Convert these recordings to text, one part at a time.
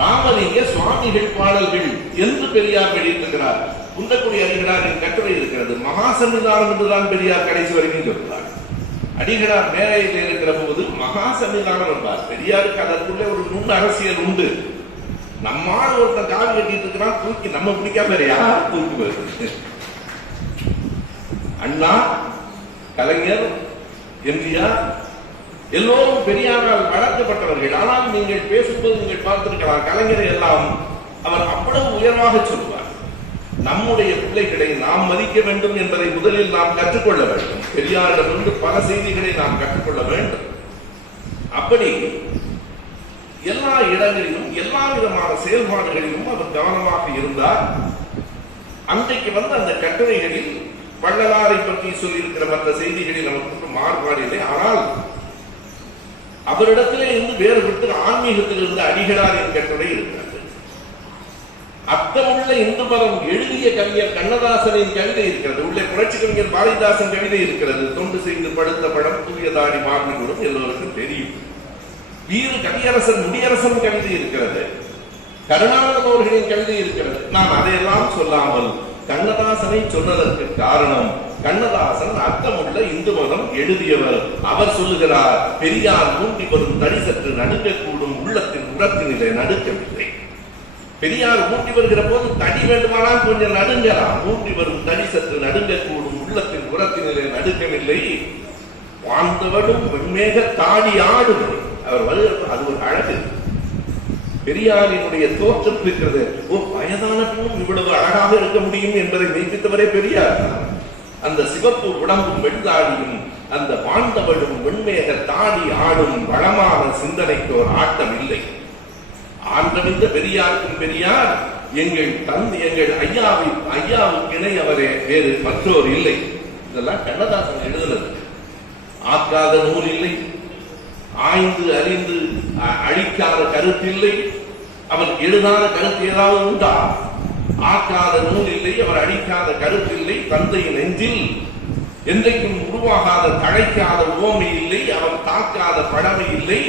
ராமலிங்க சுவாமிகள் பாடல்கள் என்று பெரியார் வெளியிட்டிருக்கிறார் குன்றக்குடி என் கட்டுரை இருக்கிறது. மகா சன்னிதானம் என்றுதான் பெரியார் கடைசி வரைக்கும் சொல்கிறார். அடிகளார் மேலையில் இருக்கிற போது மகா சன்னிதானம் என்பார். பெரியாருக்கு அதற்குள்ளே ஒரு நுண் அரசியல் உண்டு. நம்மால் ஒருத்தன் கால் கட்டிட்டு இருக்கிறான் தூக்கி நம்ம பிடிக்காம யார் தூக்கி வருது அண்ணா கலைஞர் எம்ஜிஆர் எல்லோரும் பெரியாரால் வளர்க்கப்பட்டவர்கள். ஆனால் நீங்கள் பேசும்போது நீங்கள் பார்த்திருக்கலாம் கலைஞர் எல்லாம் அவர் அவ்வளவு உயர்வாக சொல்லுவார். நம்முடைய பிள்ளைகளை நாம் மதிக்க வேண்டும் என்பதை முதலில் நாம் கற்றுக்கொள்ள வேண்டும். பெரியாரிடமிருந்து பல செய்திகளை நாம் கற்றுக்கொள்ள வேண்டும். அப்படி எல்லா இடங்களிலும் எல்லா விதமான செயல்பாடுகளிலும் அவர் கவனமாக இருந்தார். அன்றைக்கு வந்து அந்த கட்டுரைகளில் வள்ளலாரை பற்றி சொல்லியிருக்கிற மற்ற செய்திகளில் நமக்கு மாறுபாடு இல்லை. ஆனால் அவரிடத்திலே இருந்து வேறுபட்டு ஆன்மீகத்தில் இருந்து அடிகளார் என் கட்டுரை இருக்கிறது அர்த்தமுள்ள இந்து மதம் எழுதிய கவிஞர் கண்ணதாசனின் கவிதை இருக்கிறது. உள்ளே புரட்சி கவிஞர் பாரதிதாசன் கவிதை இருக்கிறது. தொண்டு செய்து படுத்த படம் தூயதாடி மாறி கூடும் எல்லோருக்கும் தெரியும். வீறு கவியரசன் முடியரசன் கவிதை இருக்கிறது. கருணாநிதன் அவர்களின் கவிதை இருக்கிறது. நான் அதையெல்லாம் சொல்லாமல் கண்ணதாசனை சொன்னதற்கு காரணம் கண்ணதாசன் அர்த்தமுள்ள இந்து மதம் எழுதியவர். அவர் சொல்லுகிறார் பெரியார் மூண்டி வரும் தடி சற்று நடுக்கக்கூடும் உள்ளத்தின் உரத்தினிலே நடுக்கவில்லை. பெரியார் ஊட்டி வருகிற போது தடி வேண்டுமானால் கொஞ்சம் நடுங்கலாம். மூண்டி வரும் தடி சற்று நடுங்கக்கூடும் உள்ளத்தின் உரத்தினிலே நடுக்கவில்லை. வாழ்ந்தவடும் வெண்மேக தாடி ஆடும். அவர் வருகிறது அது ஒரு அழகு. பெரியாரினுடைய தோற்றம் இருக்கிறது. ஓ வயதான பெண்ணும் இவ்வளவு அழகாக இருக்க முடியும் என்பதை மெய்ப்பித்தவரே பெரியார். அந்த சிவப்பு உடம்பும் வெண்தாடியும் அந்த வாழ்ந்தவளும் வெண்மேக தாடி ஆடும் வளமான சிந்தனைக்கு ஒரு ஆட்டம் இல்லை. ஆண்டமிந்த பெரியாருக்கும் பெரியார் எங்கள் தந்தை எங்கள் ஐயாவை ஐயாவுக்கு இணை அவரே வேறு மற்றோர் இல்லை. இதெல்லாம் கண்ணதாசன் எழுதுனது. ஆக்காத நூல் இல்லை. ஆய்ந்து அறிந்து அ- அழிக்காத கருத்தில்லை அவன் எழுதாத கருத்து ஏதாவது உண்டா? ஆக்காத நூல் இல்லை அவர் அழிக்காத கருத்தில்லை தந்தையின் நெஞ்சில் என்றைக்கும் உருவாகாத தழைக்காத உவமை இல்லை அவர் தாக்காத பழமை இல்லை.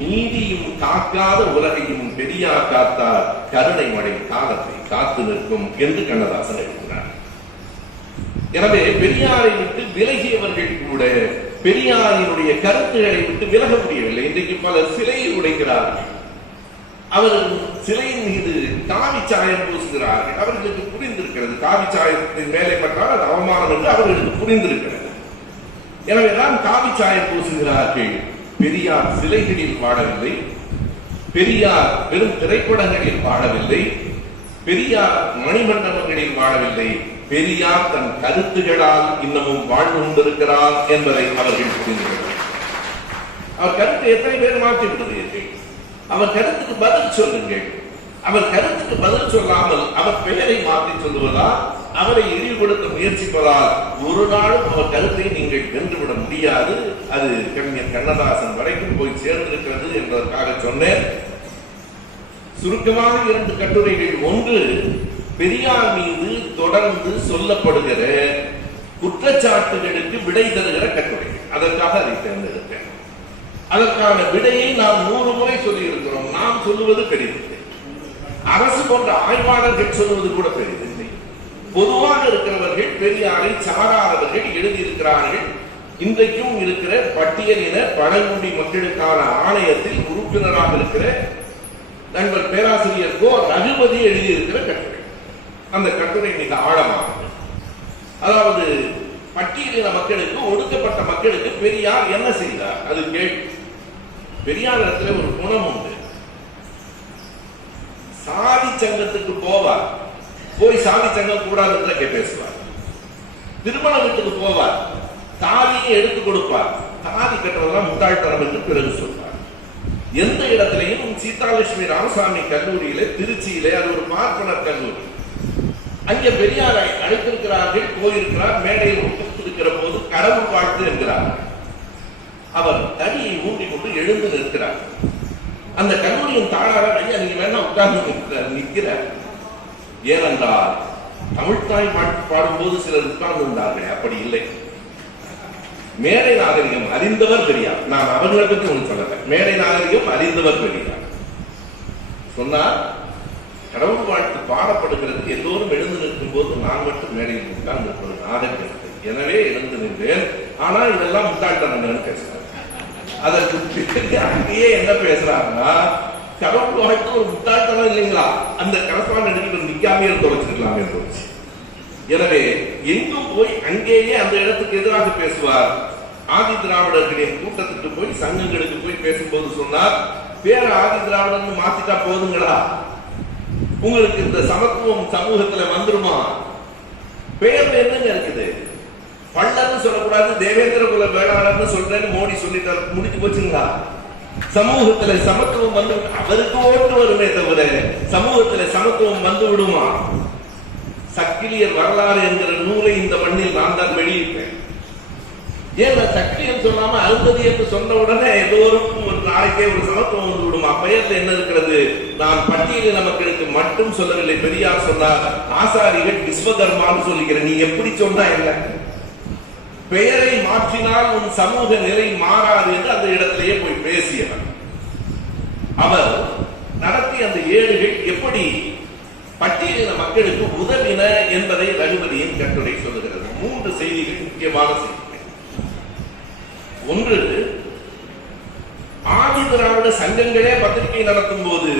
நீதியும் காக்காத உலகையும் பெரியார் காத்தார் கருணை மழை காலத்தை காத்து நிற்கும் என்று கண்ணதாசன் எழுதினார். எனவே பெரியாரை விட்டு விலகியவர்கள் கூட பெரியாரினுடைய கருத்துகளை விட்டு விலக முடியவில்லை. இன்றைக்கு பலர் சிலையை உடைக்கிறார்கள். அவர் சிலையின் மீது காவி சாயம் பூசுகிறார்கள் அவர்களுக்கு புரிந்திருக்கிறது. காவி சாயத்தின் மேலே பட்டால் அது அவமானம் என்று அவர்களுக்கு புரிந்திருக்கிறது. எனவேதான் காவி சாயம் பூசுகிறார்கள். பெரியார் சிலைகளில் பாடவில்லை. பெரியார் வெறும் திரைப்படங்களில் பாடவில்லை. பெரியார் மணிமண்டபங்களில் வாழவில்லை பெரியார் தன் கருத்துகளால் இன்னமும் வாழ்ந்து கொண்டிருக்கிறார் என்பதை அவர்கள் புரிந்துள்ளனர் அவர் கருத்தை எத்தனை பேர் மாற்றி விடுவீர்கள் அவர் கருத்துக்கு பதில் சொல்லுங்கள். அவர் கருத்துக்கு பதில் சொல்லாமல் அவர் பெயரை மாற்றி சொல்லுவதா அவரை இழிவுபடுத்த முயற்சிப்பதால் ஒரு நாளும் அவர் கருத்தை நீங்கள் வென்றுவிட முடியாது. அது கவிஞர் கண்ணதாசன் வரைக்கும் போய் சேர்ந்திருக்கிறது என்பதற்காக சொன்னேன். சுருக்கமாக இரண்டு கட்டுரைகள். ஒன்று பெரியார் மீது தொடர்ந்து சொல்லப்படுகிற குற்றச்சாட்டுகளுக்கு விடை தருகிற கட்டுரை. அதற்காக அதை தேர்ந்தெடுத்தேன். அதற்கான விடையை நாம் நூறு முறை சொல்லி இருக்கிறோம் நாம் சொல்லுவது பெரியதில்லை அரசு போன்ற ஆய்வாளர்கள் சொல்வது கூட தெரியவில்லை பொதுவாக இருக்கிறவர்கள் பெரியாரை சாராதவர்கள் எழுதியிருக்கிறார்கள். இன்றைக்கும் இருக்கிற பட்டியலின பழங்குடி மக்களுக்கான ஆணையத்தில் உறுப்பினராக இருக்கிற நண்பர் பேராசிரியர் கோ ரகுபதி எழுதியிருக்கிற கட்டுரை. அந்த கட்டுரை மிக ஆழமானது. அதாவது பட்டியலின மக்களுக்கு ஒடுக்கப்பட்ட மக்களுக்கு பெரியார் என்ன செய்தார்? அது கேள்வி. பெரியார் இடத்துல ஒரு குணம் உண்டு. சங்கத்துக்கு போவார். போய் சாதி சங்கம் கூடாது என்று பேசுவார். திருமண வீட்டுக்கு போவார். தாலியை எடுத்து கொடுப்பார். தாலி கட்டுறதெல்லாம் முட்டாள்தனம் என்று பிறகு சொல்வார். எந்த இடத்திலையும் சீதாலட்சுமி ராமசாமி கல்லூரியிலே திருச்சியிலே அது ஒரு பார்ப்பனர் கல்லூரி. அங்கே பெரியாரை அழைத்திருக்கிறார்கள் போயிருக்கிறார் மேடையில் உட்கார்ந்திருக்கிற போது கடவுள் வாழ்த்து என்கிறார். அவர் தடியை ஊன்றி கொண்டு எழுந்து நிற்கிறார். அந்த கல்லூரியின் தாளாளர் ஐயா நீங்க வேணா உட்கார்ந்து நிற்கிறார் நிற்கிறார். ஏனென்றால் தமிழ்தாய் பாட்டு பாடும்போது சிலர் உட்கார்ந்து இருந்தார்கள் அப்படி இல்லை. மேடை நாகரிகம் அறிந்தவர் பெரியார். நான் அவர்களை பற்றி ஒன்று சொல்லல. மேடை நாகரிகம் அறிந்தவர் பெரியார். சொன்னார் கடவுள் வாழ்த்து பாடப்படுகிறது எல்லோரும் எழுந்து நிற்கும் போது நான் மட்டும் மேடையில் உட்கார்ந்து இருப்பது நாடகம் எனவே எழுந்து நின்றேன். ஆனால் இதெல்லாம் முட்டாள்தனம் பேசுகிறேன் அதற்கு பிறகு அங்கேயே என்ன பேசுறாங்கன்னா கடவுள் வாழ்த்து ஒரு முட்டாள்தனம் இல்லைங்களா? அந்த கரஸ்பாண்ட் எடுத்துட்டு நிக்காமே இருந்து வச்சிருக்கலாமே தோணுச்சு. எனவே எங்கும் போய் அங்கேயே அந்த இடத்துக்கு எதிராக பேசுவார்? ஆதி திராவிடர்களின் கூட்டத்துக்கு போய் சங்கங்களுக்கு போய் பேசும்போது சொன்னார் பேர ஆதி திராவிடர்னு மாத்திட்டா போதுங்களா? உங்களுக்கு இந்த சமத்துவம் சமூகத்துல வந்துருமா? பெயர்ல என்னங்க இருக்குது? பள்ளர்னு சொல்லக்கூடாது தேவேந்திர குல வேளாளர்னு சொல்றேன்னு மோடி சொல்லிட்டார். முடிஞ்சு போச்சுங்களா? சமூகத்துல சமத்துவம் வந்து அவருக்கு ஓட்டு வருமே தவிர சமூகத்துல சமத்துவம் வந்து விடுமா? சக்கிலியர் வரலாறு என்கிற நூலை இந்த மண்ணில் நான் தான் வெளியிட்டேன். ஏன் நான் சக்கிலியன் சொல்லாம அருந்ததி என்று சொன்ன உடனே எல்லோருக்கும் ஒரு நாளைக்கே ஒரு சமத்துவம் வந்து விடுமா? பெயர்ல என்ன இருக்கிறது? நான் பட்டியலில் நமக்கு மட்டும் சொல்லவில்லை. பெரியார் சொன்னார் ஆசாரிகள் விஸ்வகர்மான்னு சொல்லிக்கிறேன் நீ எப்படி சொன்னா என்ன? பெயரை மாற்றினால் உன் சமூக நிலை மாறாது என்று அந்த இடத்திலேயே போய் பேசியவர் அவர் நடத்திய அந்த ஏடுகள் எப்படி பட்டியலின மக்களுக்கு உதவின என்பதை ரகுபதியின் கட்டுரை சொல்லுகிறது. மூன்று செய்திகள் முக்கியமான செய்திகள். ஒன்று ஆதி திராவிட சங்கங்களே பத்திரிகை நடத்தும் போது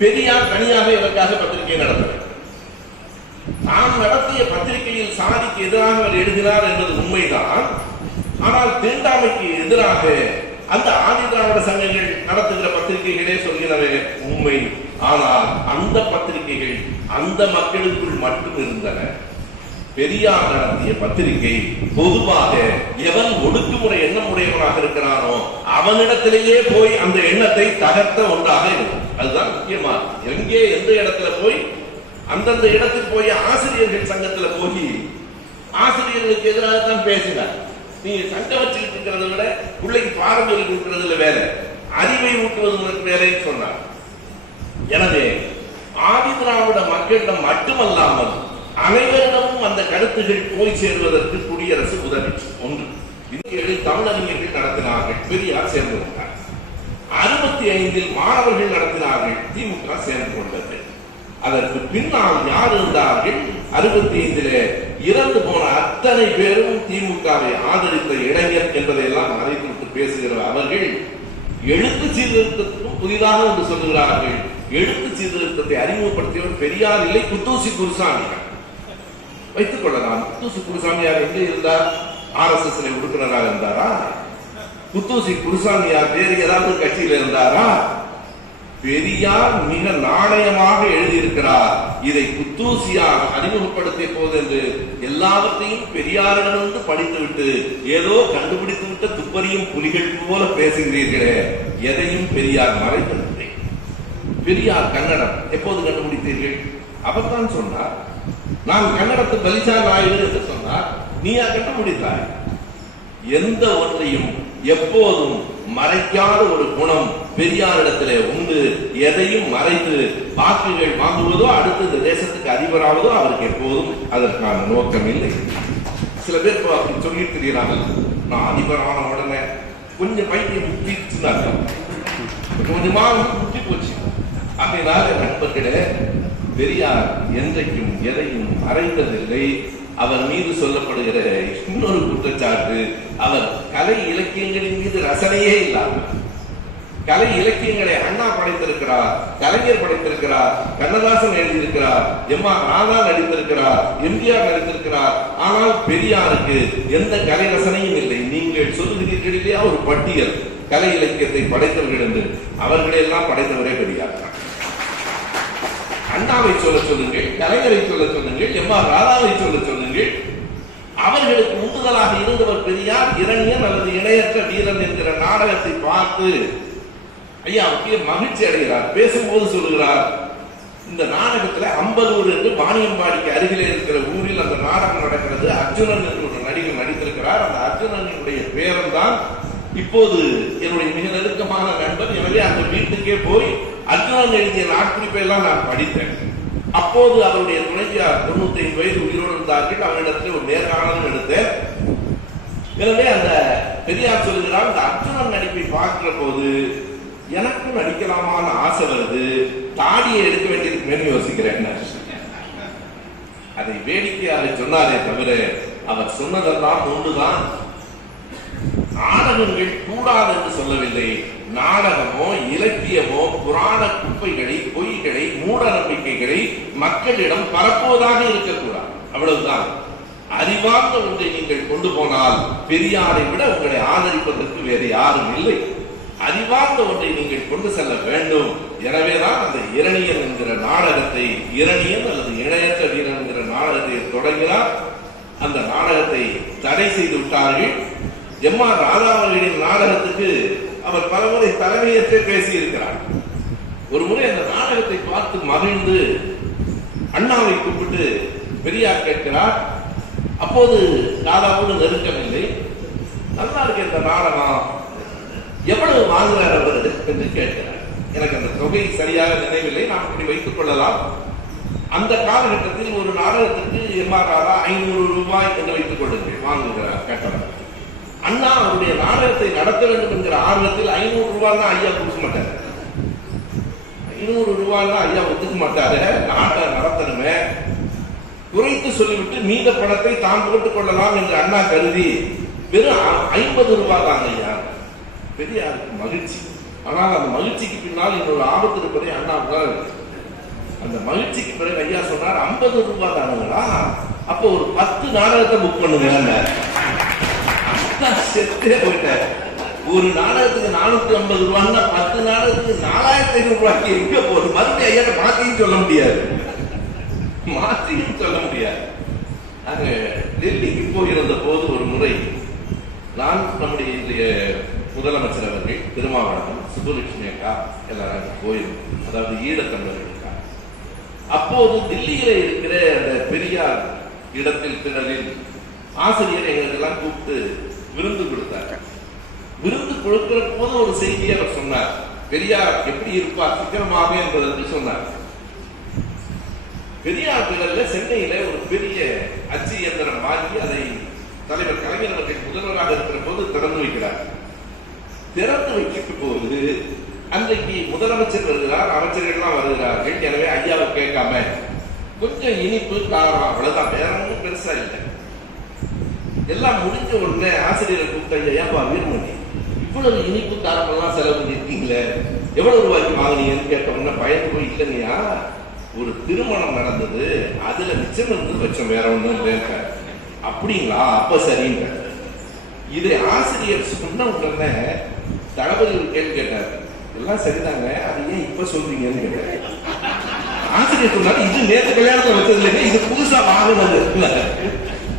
பெரியார் தனியாக இதற்காக பத்திரிகை நடத்தவில்லை தான் நடத்திய பத்திரிகையில் சாதிக்கு எதிராக அவர் எழுதினார் என்பது உண்மைதான். ஆனால் தீண்டாமைக்கு எதிராக அந்த ஆதி திராவிட சங்கங்கள் நடத்துகிற பத்திரிகைகளே சொல்கிறவை உண்மை. ஆனால் அந்த பத்திரிகைகள் அந்த மக்களுக்குள் மட்டும் இருந்தன. பெரியார் நடத்திய பத்திரிகை பொதுவாக எவன் ஒடுக்குமுறை எண்ணம் உடையவனாக இருக்கிறானோ அவனிடத்திலேயே போய் அந்த எண்ணத்தை தகர்த்த ஒன்றாக இருக்கும் அதுதான் முக்கியமா. எங்கே எந்த இடத்துல போய் அந்தந்த இடத்துக்கு போய் ஆசிரியர்கள் சங்கத்துல போய் ஆசிரியர்களுக்கு எதிராக தான் பேசினார். நீங்க சங்கம் வச்சுக்கிட்டு இருக்கிறத விட பிள்ளைக்கு பாடம் சொல்லி கொடுக்கறதுல வேலை. அறிவை ஊட்டுவது உனக்கு வேலைன்னு சொன்னார். எனவே ஆதி திராவிட மக்களிடம் மட்டுமல்லாமல் அனைவரிடமும் அந்த கருத்துகள் போய் சேர்வதற்கு குடியரசு உதவிச்சு ஒன்று. இது தமிழறிஞர்கள் நடத்தினார்கள். பெரியார் சேர்ந்து கொண்டார். அறுபத்தி ஐந்தில் மாணவர்கள் நடத்தினார்கள். திமுக சேர்ந்து கொண்டது. அதற்கு பின்னால் யார் இருந்தார்கள்? அறுபத்தி ஐந்திலே இறந்து போன அத்தனை பேரும் திமுகவை ஆதரித்த இளைஞர் என்பதையெல்லாம் மறைத்துவிட்டு பேசுகிற அவர்கள் எழுத்து சீர்திருத்தத்துக்கும் புதிதாக ஒன்று சொல்லுகிறார்கள். எழுத்து சீர்திருத்தத்தை அறிமுகப்படுத்தியவர் பெரியார் இல்லை குத்தூசி குருசாமி. வைத்துக் கொள்ளலாம். குத்தூசி குருசாமியார் எங்கே இருந்தார்? ஆர் எஸ் எஸ் உறுப்பினராக இருந்தாரா? குத்தூசி குருசாமியார் வேறு ஏதாவது கட்சியில் இருந்தாரா? பெரியார் மிக நாணயமாக எழுதியிருக்கிறார். இதை புத்தூசியாக அறிமுகப்படுத்திய போது என்று எல்லாவற்றையும் பெரியாரிடமிருந்து படித்துவிட்டு ஏதோ கண்டுபிடித்து விட்ட துப்பறியும் புலிகள் போல பேசுகிறீர்களே எதையும் பெரியார் மறைக்கவில்லை பெரியார் கன்னடம் எப்போது கண்டுபிடித்தீர்கள்? அவர்தான் சொன்னார். நான் கன்னடத்து பலிசா நாயுடு என்று சொன்னார். நீயா கண்டுபிடித்தாய்? எந்த ஒன்றையும் எப்போதும் மறைக்காத ஒரு குணம் பெரியாரிடத்திலே உண்டு. எதையும் மறைத்து வாக்குகள் வாங்குவதோ அடுத்து இந்த தேசத்துக்கு அதிபராவதோ அவருக்கு எப்போதும் அதற்கான நோக்கம் இல்லை சில பேர் சொல்லி அப்படி தெரியுறாங்க நான் அதிபரான உடனே கொஞ்சம் பைத்தியம் முத்திச்சுன்னு அர்த்தம் கொஞ்சமா முத்தி போச்சு. அதனால நண்பர்களே பெரியார் என்றைக்கும் எதையும் மறைந்ததில்லை அவர் மீது சொல்லப்படுகிற இன்னொரு குற்றச்சாட்டு அவர் கலை இலக்கியங்களின் மீது ரசனையே இல்லாமல் கலை இலக்கியங்களை அண்ணா படைத்திருக்கிறார் கலைஞர் படைத்திருக்கிறார் கண்ணதாசன் எழுதியிருக்கிறார் எம் ஆர் ராதா நடித்திருக்கிறார் எம்ஜிஆர் நடித்திருக்கிறார். ஆனால் பெரியாருக்கு எந்த கலை ரசனையும் இல்லை. நீங்கள் சொல்லுகிறீர்கள் இல்லையா ஒரு பட்டியல். கலை இலக்கியத்தை படைத்தவர்கள் என்று அவர்களை எல்லாம் படைத்தவரே பெரியார். அண்ணாவை சொல்ல சொல்லுங்கள் கலைஞரை சொல்ல சொல்லுங்கள் எம் ஆர் ராதாவை சொல்ல சொல்லுங்கள். அவர்களுக்கு உந்துதலாக இருந்தவர் பெரியார் இரணியன் அல்லது இணையற்ற வீரன் என்கிற நாடகத்தை பார்த்து ஐயா மகிழ்ச்சி அடைகிறார். பேசும்போது சொல்கிறார் இந்த நாடகத்துல அம்பலூர் என்று வாணியம்பாடிக்கு அருகிலே இருக்கிற ஊரில் அந்த நாடகம் நடக்கிறது. அர்ஜுனன் என்று ஒரு நடிகர் நடித்திருக்கிறார். அந்த அர்ஜுனனுடைய பேரன் தான் இப்போது என்னுடைய மிக நெருக்கமான நண்பன். எனவே அந்த வீட்டுக்கே போய் அர்ஜுனன் எழுதிய நாட்குறிப்பை எல்லாம் நான் படித்தேன். அப்போது அவருடைய துணைவியார் தொண்ணூத்தி ஐந்து வயது உயிரோடு இருந்தார்கள். அவனிடத்தில் ஒரு நேர்காணலும் எடுத்தேன் எனவே அந்த பெரியார் சொல்கிறார் இந்த அர்ஜுனன் நடிப்பை பார்க்கிற போது எனக்கும் நடிக்கலாமான ஆசை வருது. தாடியை எடுக்க வேண்டியிருக்குமேனு யோசிக்கிறேன். அதை வேடிக்கையாக சொன்னாரே தவிர அவர் சொன்னதெல்லாம் ஒன்றுதான். நாடகங்கள் கூடாது என்று சொல்லவில்லை. நாடகமோ இலக்கியமோ புராண குப்பைகளை பொய்களை மூட நம்பிக்கைகளை மக்களிடம் பரப்புவதாக இருக்கக்கூடாது. அவ்வளவுதான். அறிவார்ந்த ஒன்றை நீங்கள் கொண்டு போனால் பெரியாரை விட உங்களை ஆதரிப்பதற்கு வேறு யாரும் இல்லை. அறிவார்ந்த ஒன்றை நீங்கள் கொண்டு செல்ல வேண்டும். எனவேதான் அந்த இரணியன் என்கிற நாடகத்தை இரணியன் அல்லது இணையற்ற வீரன் என்கிற நாடகத்தை தொடங்கினார். அந்த நாடகத்தை தடை செய்து விட்டார்கள். எம் ஆர் நாடகத்துக்கு அவர் பலமுறை தலைமையற்றே பேசியிருக்கிறார். ஒரு முறை அந்த நாடகத்தை பார்த்து மகிழ்ந்து அண்ணாவை கூப்பிட்டு பெரியார் கேட்கிறார் அப்போது ராதாவோடு நெருக்கமில்லை. நல்லா இருக்கு இந்த நாடகம். எவ்வளவு வாங்குறார் அவர்? என்று கேட்கிறார். எனக்கு அந்த தொகை சரியாக நினைவில்லை. நாம் இப்படி வைத்துக் கொள்ளலாம். அந்த காலகட்டத்தில் ஒரு நாடகத்துக்கு எம் ஆர் ராதா ஐநூறு ரூபாய் என்று வைத்துக் கொள்ளுங்கள். வாங்குகிறார் கட்டணம் அண்ணா அவருடைய நாடகத்தை நடத்த வேண்டும் என்கிற ஆர்வத்தில் ஐநூறு ரூபாய் தான் ஐயா கொடுக்க மாட்டாரு. ஐநூறு ரூபாய் தான் ஐயா ஒத்துக்க மாட்டாரு. நாடகம் நடத்தணுமே. குறைத்து சொல்லிவிட்டு மீத பணத்தை தான் போட்டுக் கொள்ளலாம் என்று அண்ணா கருதி வெறும் ஐம்பது ரூபாய் தாங்க ஐயா. பெரியாருக்கு மகிழ்ச்சி. ஆனால் அந்த மகிழ்ச்சிக்கு பின்னால் இன்னொரு ஆபத்து இருப்பதை அண்ணா அந்த மகிழ்ச்சிக்கு பிறகு ஐயா சொன்னார் ஐம்பது ரூபாய் தானுங்களா? அப்போ ஒரு பத்து நாடகத்தை புக் பண்ணுங்க செத்தே போயிட்டார். ஒரு நாடகத்துக்கு நானூத்தி ஐம்பது ரூபான்னா பத்து நாடகத்துக்கு நாலாயிரத்தி ஐநூறு ரூபாய்க்கு எங்க போகுது? மறுபடியும் ஐயா மாத்தியும் சொல்ல முடியாது. மாத்தியும் சொல்ல முடியாது. நாங்க டெல்லிக்கு போயிருந்த போது ஒரு முறை நான் நம்முடைய இன்றைய முதலமைச்சர் அவர்கள் திருமாவளவன் சுப்புலட்சுமி அக்கா எல்லாரும் போயிருந்தோம். அதாவது ஈழத்தமிழர்களுக்கா அப்போது தில்லியில இருக்கிற அந்த பெரியார் இடத்தில் திடலில் ஆசிரியர் எங்களுக்கெல்லாம் கூப்பிட்டு விருந்து கொடுத்தார் விருந்து கொடுக்கிற போது ஒரு செய்தியை அவர் சொன்னார் பெரியார் எப்படி இருப்பார்? சிக்கனமாக என்பதற்கு சொன்னார். பெரியார் திகழ்ல சென்னையில ஒரு பெரிய அச்சு இயந்திரம் வாங்கி அதை தலைவர் கலைஞர் அவர்கள் முதல்வராக இருக்கிற போது திறந்து வைக்கிறார். திறந்து வைக்கிற போது அன்றைக்கு முதலமைச்சர் வருகிறார் அமைச்சர்கள்லாம் வருகிறார்கள். எனவே ஐயாவை கேட்காம கொஞ்சம் இனிப்பு காரம் அவ்வளவுதான். வேற ஒன்றும் பெருசா இல்லை. எல்லாம் முடிஞ்ச உடனே ஆசிரியரை கூப்பிட்ட ஐயா ஏன்பா வீரமணி இவ்வளவு இனிப்பு தாரமெல்லாம் செலவு பண்ணியிருக்கீங்களே? எவ்வளவு ரூபாய்க்கு வாங்கினீங்கன்னு கேட்டோம்னா பயந்து போய் இல்லைங்கய்யா ஒரு திருமணம் நடந்தது அதுல மிச்சம் இருந்து வச்சோம் வேற ஒன்றும் இல்லைங்க அப்படிங்களா? அப்ப சரிங்க. இதை ஆசிரியர் சொன்ன உடனே தளபதி ஒரு கேள்வி கேட்டார். எல்லாம் சரிதாங்க அது ஏன் இப்ப சொல்றீங்கன்னு கேட்டார் ஆசிரியர் சொன்னாரு இது நேற்று கல்யாணத்தை வச்சது இல்லைங்க இது புதுசா வாங்கினது.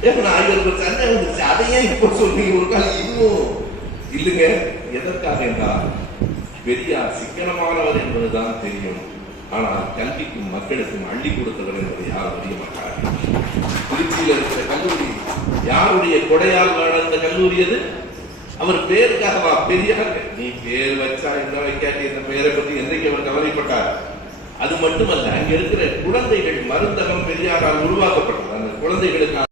ஏன் நான் ஒரு சண்டை வந்துச்சு அதை ஏன் இப்போ சொல்றீங்க ஒரு காலம் இன்னும் இல்லைங்க எதற்காக என்றால் பெரியார் சிக்கனமானவர் என்பதுதான் தெரியும். ஆனால் கல்விக்கும் மக்களுக்கும் அள்ளி கொடுத்தவர் என்பதை யாரும் அறிய மாட்டார்கள்? திருச்சியில் இருக்கிற கல்லூரி யாருடைய கொடையால் வாழ்ந்த கல்லூரி அது? அவர் பேருக்காகவா? பெரியார். நீ பேர் வச்சா என்ன வைக்காட்டி இந்த பெயரை பற்றி என்றைக்கு அவர் கவலைப்பட்டார்? அது மட்டுமல்ல அங்க இருக்கிற குழந்தைகள் மருந்தகம் பெரியாரால் உருவாக்கப்பட்டது. அந்த குழந்தைகளுக்கான